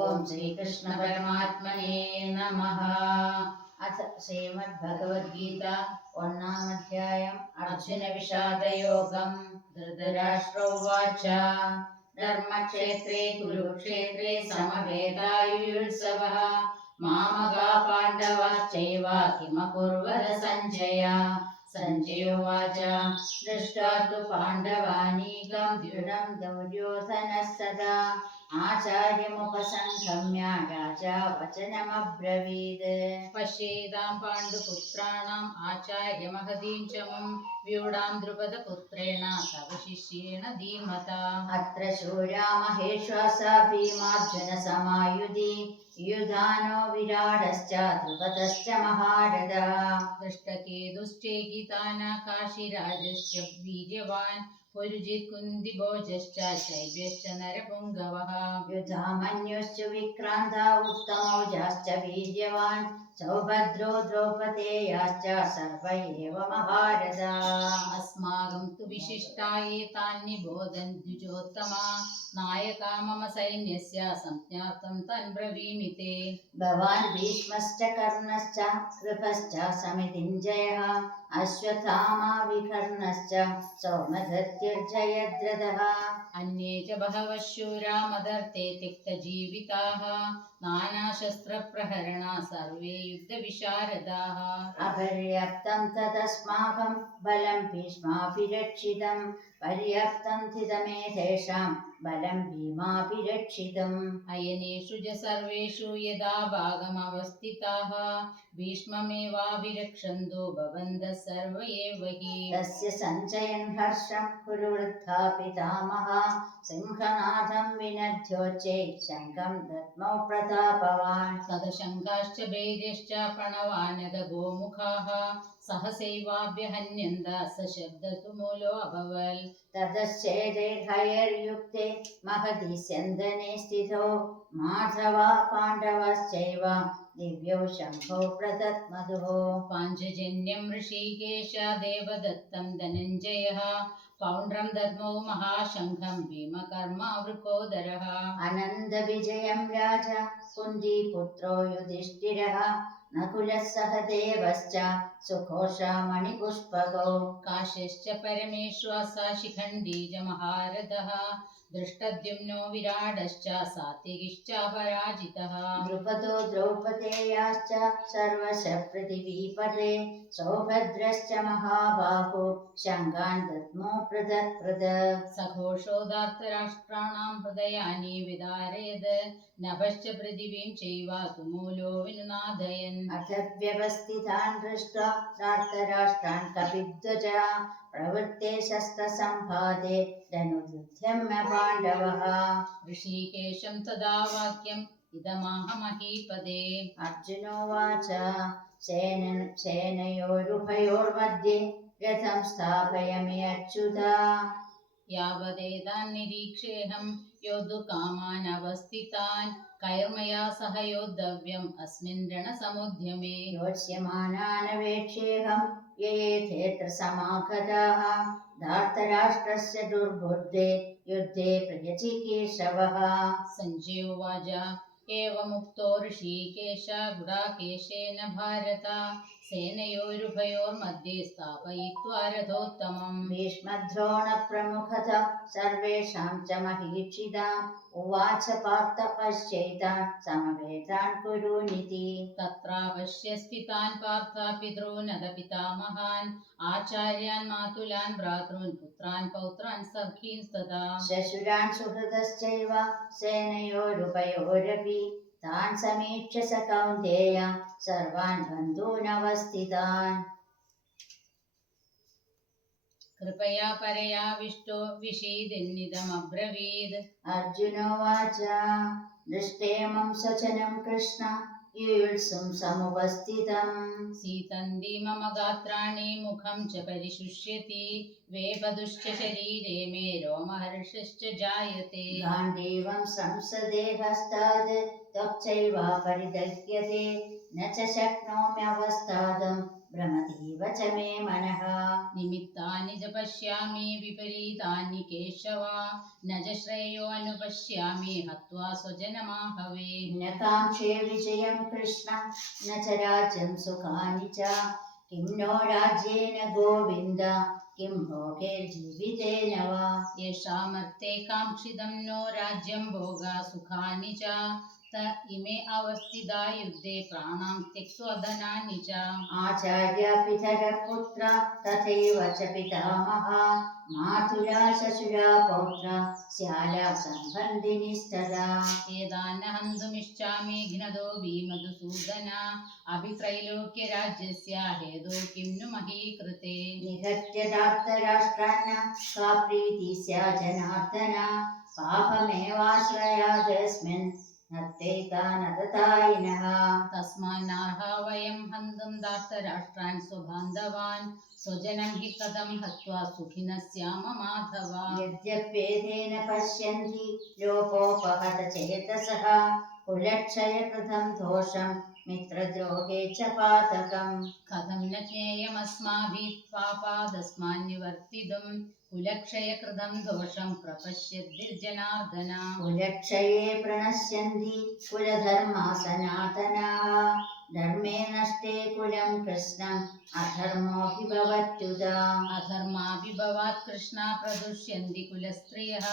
ഓം ശ്രീകൃഷ്ണ പരമാത്മനേ നമഃ. അഥ ശ്രീമദ്ഭഗവദ്ഗീത ഒന്നാം അധ്യായം അർജുന വിഷാദയോഗം. ധൃതരാഷ്ട്ര ഉവാച ധർമ്മക്ഷേത്രേ കുരുക്ഷേത്രേ സമവേതായുത്സവഃ മാമകാ പാണ്ഡവാശ്ചൈവ കിമകുർവത സഞ്ജയ. സഞ്ജയോവാച ദൃഷ്ട്വാ തു പാണ്ഡവാനീകം ദൃഢം ദുര്യോധനഃ സദാ ആചാര്യമുപസംഗമ്യ രാജാ വചനമബ്രവീത്. പശ്യേതാം പാണ്ഡുപുത്രാണാം ആചാര്യമഹതീം ച മം വ്യൂഢാം ദ്രുപദപുത്രേണ തവ ശിഷ്യേണ ധീമതാ. അത്ര ശൂരാ മഹേശ്വാസ ഭീമാർജുന സമായുധി യുധാനോ വിരാടശ്ച ദ്രുപദശ്ച മഹാരഥഃ. ദൃഷ്ടകേതുശ്ചേകിതാനാകാശിരാജശ്ച വീര്യവാൻ പുരുജിത് കുന്തിഭോജശ്ച ശൈബ്യശ്ച നരപുംഗവഃ. യുധാമന്യുശ്ച വിക്രാന്ത ഉത്തമൗജാശ്ച വീര്യവാൻ സൗഭദ്രോ ദ്രൗപദേയാശ്ച സർവ ഏവ മഹാരഥാഃ. അസ്മാകം തു വിശിഷ്ടായേ താന്നിബോധൻ ദ്വിജോത്തമാ നായകാ മമ സൈന്യസ്യ സംജ്ഞാർത്ഥം തൻബ്രവീമി തേ. ഭവാൻ ഭീഷ്മശ്ച കർണശ്ച കൃപശ്ച സമിതിഞ്ജയഃ അശ്വത്ഥാമാ വികർണശ്ച സൗമദത്യുർജയദ്രഥഃ. അന്യേ ച ബഹവഃ ശൂരാ മദർത്തെ തിക്തജീവിതാഃ നാനാശസ്ത്രപ്രഹരണാ സർവേ യുദ്ധവിശാരദാഃ. അപര്യാപ്തം തദസ്മാകം ബലം ഭീഷ്മാഭിരക്ഷിതം പര്യാപ്തം ധിതമേതേഷാം ബലം ഭീമാഭിരക്ഷിതം. അയനേഷു ച സർവേഷു യഥാ ഭാഗമവസ്ഥിതാഃ ഭീഷ്മമേവാഭിരക്ഷന്തോ ഭവന്തഃ സർവ ഏവ ഹി. തസ്യ സഞ്ജയൻ ഹർഷം കുരു വൃദ്ധാ പിതാമഹഃ സിംഹനാദം വിനദ്യോച്ചേ ശംഖം ദദ്മൗ പ്രതാപവാൻ. തദശങ്കാശ്ച ഭേര്യശ്ച പ്രണവാനക ഗോമുഖാഃ സഹസൈവാഭ്യഹന്യന്ത സശബ്ദതു മൂലോ അഭവൽ. തതശ്ചേദേർഹയർയുക്തേ മഹതി സ്യന്ദനെ സ്ഥിതോ മാധവാ പാണ്ഡവശ്ചൈവ ദിവ്യൗ ശംഭോ പ്രദദ്മതുഃ. പാഞ്ചജന്യം ഋഷികേശ ദേവദത്തം ധനഞ്ജയഃ പൗണ്ഡ്രം ദദ്മോ മഹാശംഖം ഭീമകർമാവൃകോദരഃ. അനന്തവിജയം രാജ കുന്തിപുത്രോ യുധിഷ്ഠിരഃ നകുലഃ സഹദേവശ്ച സുഘോഷാ മണിപുഷ്പകോ. കാശ്യശ്ച പരമേശ്വാസ ശിഖണ്ഡീ ച മഹാരഥഃ ദൃഷ്ടദ്യുമ്നോ വിരാടശ്ച സാത്വികിശ്ച പരാജിതഃ. ദ്രുപദോ ദ്രൗപദേയാശ്ച സർവശഃ പൃഥിവീപതേ സൗഭദ്രശ്ച മഹാബാഹോ ശങ്കാൻ ദദ്മോ പൃഥക്പൃഥ. സഘോഷോദാത്തരാഷ്ട്രാണാം ഹൃദയാനി വിദാരയത് നഭശ്ച പൃഥിവീം ചൈവ തുമൂലോ വിനുനാദയൻ. അഥ വ്യവസ്ഥിതാൻ ദൃഷ്ട്വാ ധാർതരാഷ്ട്രാൻ കപിധ്വജഃ പ്രവൃത്തെ ശസ്ത്രസമ്പാദേ ധനുരുദ്ധ്യമ പാണ്ഡവഃ. ഋഷികേശം തദാ വാക്യം ഇദമാഹ മഹീപദേ. അർജുനോവാച സേനയോരുഭയോർमध्ये രഥം സ്ഥാപയമേ അച്യുത. യാവദേതാൻ നിരീക്ഷേഹം യോദ്ധുകാമാൻ അവസ്ഥിതാൻ കൈർമയാ സഹ യോദ്ധവ്യം അസ്മിൻ രണസമുദ്യമേ. യോത്സ്യമാനാനവേക്ഷേഹം യയേഥേത്ര സമാഗതാഃ ധാർതരാഷ്ട്രസ്യ ദുർബുദ്ധേ യുദ്ധേ പ്രയചികേശവഃ. സഞ്ജയോവാച ഏവമുക്തോ ഋഷികേശ ഗുഡാകേശേന ഭാരത സേനയോരുഭയോർमध्ये സ്ഥാപയിത്വാ രഥോത്തമം. ഭീഷ്മദ്രോണപ്രമുഖത സർവേഷാം ച മഹീക്ഷിതാം ഉവാച പാർത്ഥ പശ്യൈതാൻ സമവേതാൻ കുരുനിതി. തത്രാവശ്യ സ്ഥിതാൻ പാർത്ഥ പിതॄനദ പിതാമഹാൻ ആചാര്യാൻ മാതുലാൻ ഭ്രാതॄൻ പുത്രാൻ പൗത്രാൻ സഖീൻസ്തഥാ. ശശുരാൻ സുഹൃദശ്ചൈവ സേനയോരുഭയോരപി താൻ സമീക്ഷ്യ സ കൗന്ദേയ സർവാൻ ബന്ധൂനവസ്ഥിതാൻ. കൃപയാ പരയാവിഷ്ടോ വിഷീദിന്നിദമബ്രവീത്. അർജുനോവാച ദൃഷ്ടേമം സ്വജനം കൃഷ്ണ യുയുത്സും സമുപസ്ഥിതം. സീതന്തി മമ ഗാത്രാണി മുഖം ച പരിശുഷ്യതി വേപതുശ്ച ശരീരേ മേ രോമഹർഷശ്ച ജായത്തെ. ഗാണ്ഡീവം സംസദേ ഹസ്താത് ത്വക്ചൈവ പരിദഹ്യത്തെ ന ച ശക്നോമ്യവസ്ഥാതും भ्रमतीव च मे मनः। निमित्तानि च पश्यामि विपरीतानि केशव न च श्रेयोऽनुपश्यामि हत्वा स्वजनमाहवे। न काङ्क्षे विजयं कृष्ण न च राज्यं सुखानि च। किं नो राज्येन गोविन्द किं भोगैर्जीवितेन वा। येषामर्थे काङ्क्षितं नो राज्यं भोगा सुखानि च त इमे अवस्थिता युद्धे प्राणां त्यक्त्वा धनानि च। आचार्य पितरः पुत्र तथैव च पितामहा मातुला शशुरा पौत्र स्याला सम्बन्धिनिस्तदा। एतान् हन्तुमिच्छामि घ्नदो भीमधुसूदन अभित्रैलोक्यराज्यस्य हेतो किं नु मही कृते। निहत्य धार्तराष्ट्रान् का प्रीति स्यात् जनार्दन पापमेवाश्रयादस्मिन् नत्तैतानततायिनः। तस्मान्नार्हा वयं हन्तुं धार्तराष्ट्रान् स्वबान्धवान् स्वजनं हि कथं हत्वा सुखिनः स्याम माधव। यद्यप्येतेन पश्यन्ति लोकोपहत चेतसः कुलक्षयकृतं दोषं मित्रद्रोहे च पातकम्। कथं न ज्ञेयमस्माभिः पापादस्मान्निवर्तितुं कुलक्षयकृतं दोषं प्रपश्यद्भिर्जनार्दन। कुलक्षये प्रणश्यन्ति कुलधर्मा सनातनाः धर्मे नष्टे कुलं कृष्णम् अधर्मोऽभिभवत्युत। अधर्माभिभवात् कृष्णा प्रदुष्यन्ति कुलस्त्रियः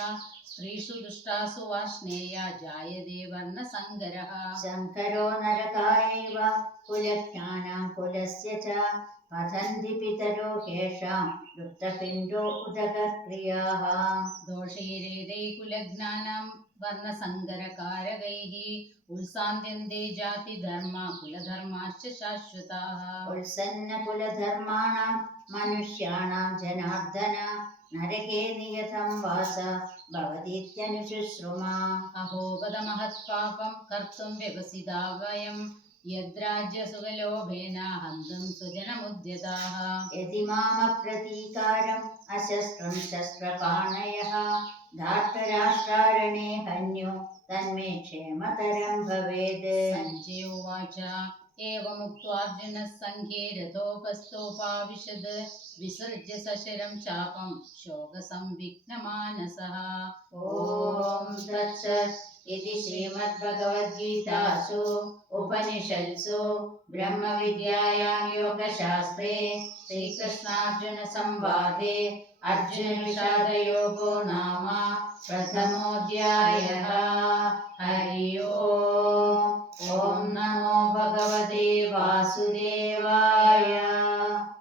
स्त्रीषु दुष्टासु वार्ष्णेया जायते वर्णसङ्करः। शङ्करो नरकायैव कुलज्ञानां कुलस्य च पतन्ति पितरो ह्येषां लुप्तपिण्डो उदकक्रियाः। दोषैरेते कुलज्ञानां वर्णसङ्करकारकैः उल्सान्त्यन्ते जातिधर्मा कुलधर्माश्च शाश्वताः। उल्सन्नकुलधर्माणां मनुष्याणां जनार्दन नरके नियतं वास भवतीत्यनुशुश्रुमा। अहो वद महत्पापं कर्तुं व्यवसिता वयं यद्राज्यसुखलोभेन हन्तुं स्वजनमुद्यताः। यदि मामप्रतीकारम् अशस्त्रं शस्त्रपाणयः धार्तराष्ट्रारणे हन्यो तन्मे क्षेमतरं भवेत्। सञ्जय उवाच एवमुक्त्वार्जुनः सङ्ख्ये रथोपस्थोपाविशद् विसृज्य सशरं चापं शोकसंविघ्नमानसः। ॐ तत्सत् इति श्रीमद्भगवद्गीतासु उपनिषत्सु ब्रह्मविद्यायां योगशास्त्रे श्रीकृष्णार्जुनसंवादे अर्जुनविषादयोगो नाम प्रथमोऽध्यायः। हरि ओम्। ॐ नमो भगवते वासुदेवाय।